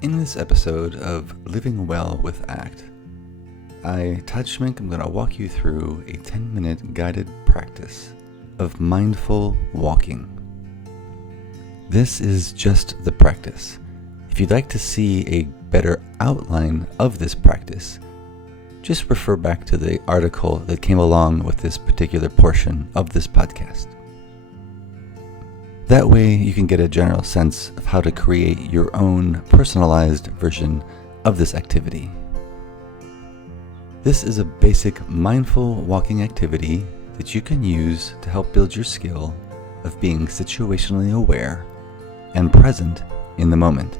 In this episode of Living Well with ACT, Todd Schmenk, I'm going to walk you through a 10-minute guided practice of mindful walking. This is just the practice. If you'd like to see a better outline of this practice, just refer back to the article that came along with this particular portion of this podcast. That way you can get a general sense of how to create your own personalized version of this activity. This is a basic mindful walking activity that you can use to help build your skill of being situationally aware and present in the moment.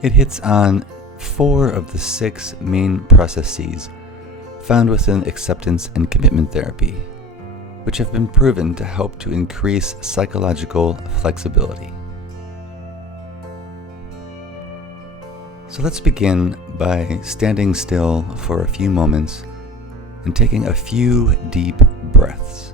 It hits on 4 of the 6 main processes found within acceptance and commitment therapy, which have been proven to help to increase psychological flexibility. So let's begin by standing still for a few moments and taking a few deep breaths.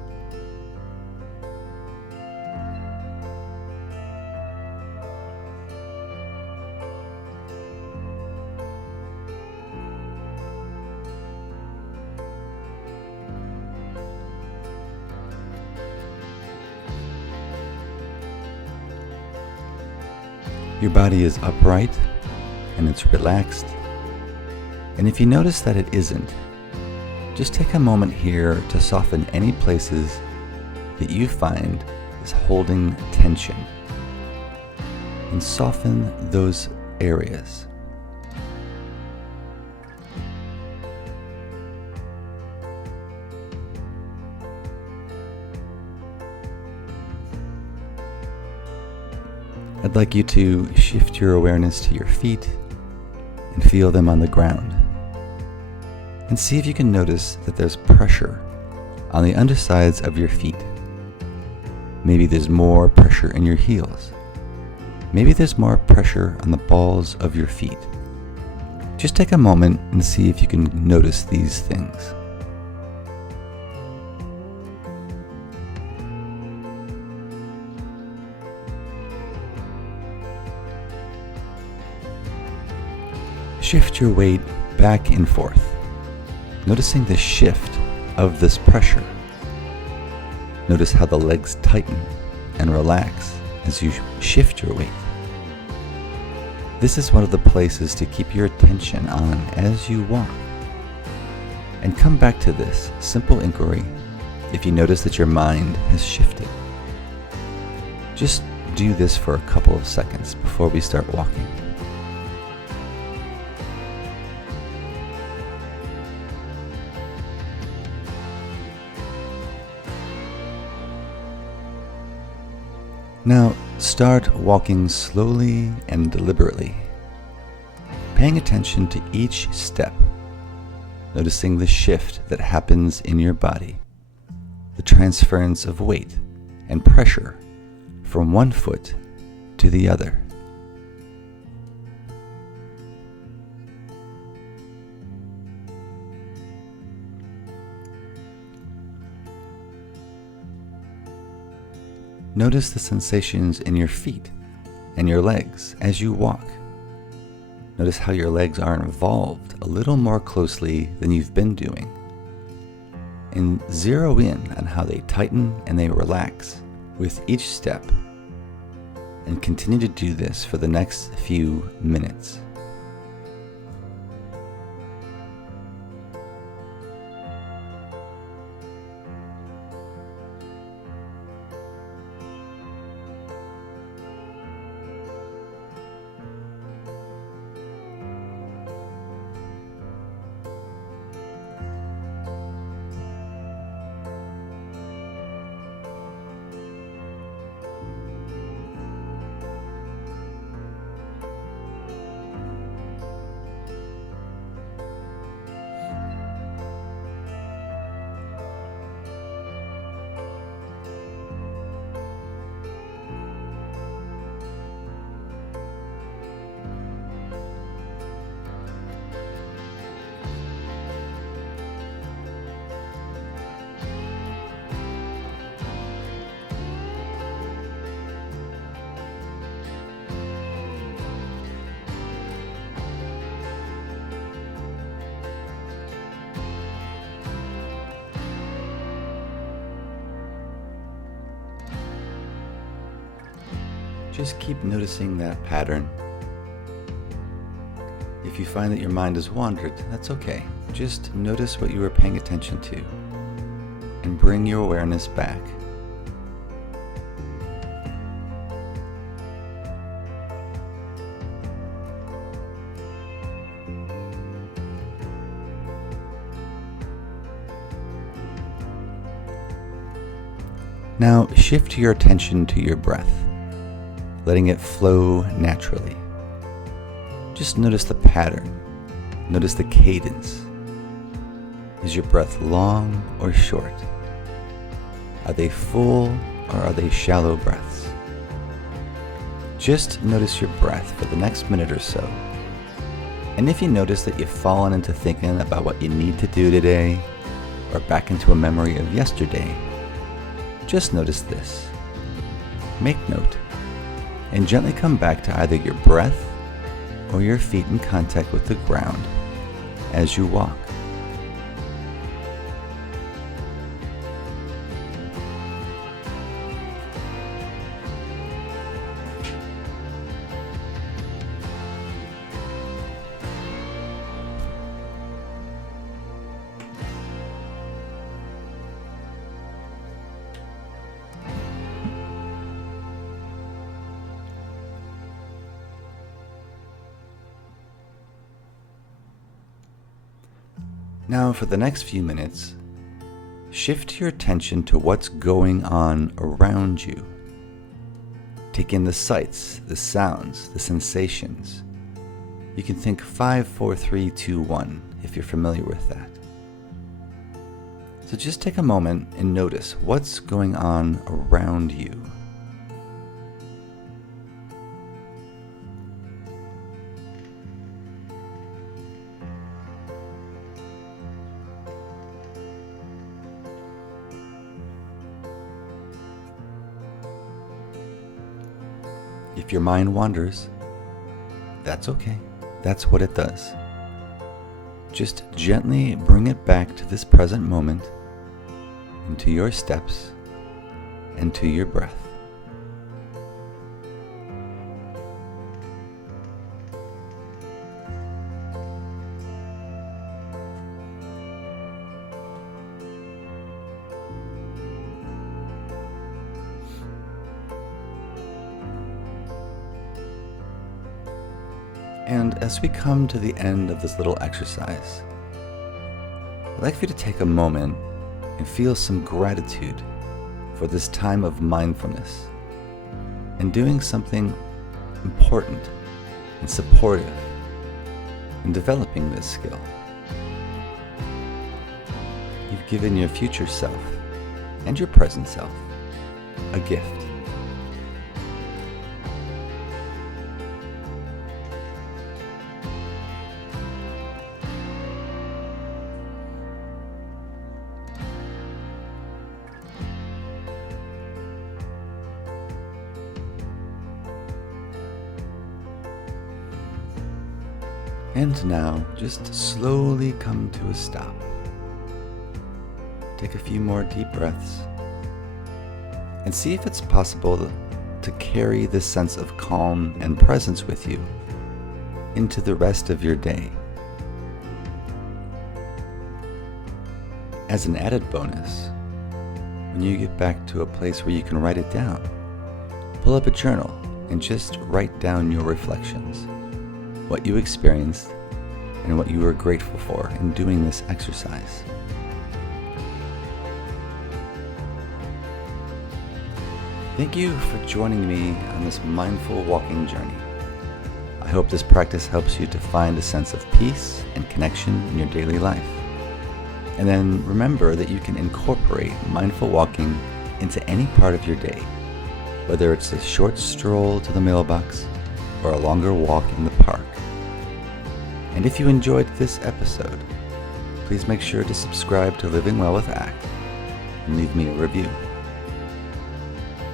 Your body is upright and it's relaxed. And if you notice that it isn't, just take a moment here to soften any places that you find is holding tension and soften those areas. I'd like you to shift your awareness to your feet and feel them on the ground. And see if you can notice that there's pressure on the undersides of your feet. Maybe there's more pressure in your heels. Maybe there's more pressure on the balls of your feet. Just take a moment and see if you can notice these things. Shift your weight back and forth, noticing the shift of this pressure. Notice how the legs tighten and relax as you shift your weight. This is one of the places to keep your attention on as you walk. And come back to this simple inquiry if you notice that your mind has shifted. Just do this for a couple of seconds before we start walking. Now, start walking slowly and deliberately, paying attention to each step, noticing the shift that happens in your body, the transference of weight and pressure from one foot to the other. Notice the sensations in your feet and your legs as you walk. Notice how your legs are involved a little more closely than you've been doing. And zero in on how they tighten and they relax with each step. And continue to do this for the next few minutes. Just keep noticing that pattern. If you find that your mind has wandered, that's okay. Just notice what you were paying attention to and bring your awareness back. Now shift your attention to your breath, letting it flow naturally. Just notice the pattern. Notice the cadence. Is your breath long or short? Are they full or are they shallow breaths? Just notice your breath for the next minute or so. And if you notice that you've fallen into thinking about what you need to do today, or back into a memory of yesterday, just notice this. Make note, and gently come back to either your breath or your feet in contact with the ground as you walk. Now for the next few minutes, shift your attention to what's going on around you. Take in the sights, the sounds, the sensations. You can think 5, 4, 3, 2, 1 if you're familiar with that. So just take a moment and notice what's going on around you. If your mind wanders, that's okay. That's what it does. Just gently bring it back to this present moment, into your steps, and to your breath. And as we come to the end of this little exercise, I'd like for you to take a moment and feel some gratitude for this time of mindfulness and doing something important and supportive in developing this skill. You've given your future self and your present self a gift. And now, just slowly come to a stop. Take a few more deep breaths and see if it's possible to carry this sense of calm and presence with you into the rest of your day. As an added bonus, when you get back to a place where you can write it down, pull up a journal and just write down your reflections, what you experienced, and what you were grateful for in doing this exercise. Thank you for joining me on this mindful walking journey. I hope this practice helps you to find a sense of peace and connection in your daily life. And then remember that you can incorporate mindful walking into any part of your day, whether it's a short stroll to the mailbox or a longer walk in the park. And if you enjoyed this episode, please make sure to subscribe to Living Well with ACT and leave me a review.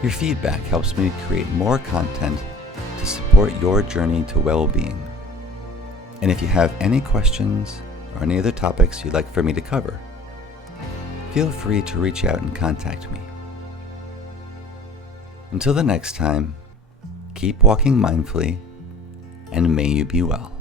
Your feedback helps me create more content to support your journey to well-being. And if you have any questions or any other topics you'd like for me to cover, feel free to reach out and contact me. Until the next time, Keep walking mindfully, and may you be well.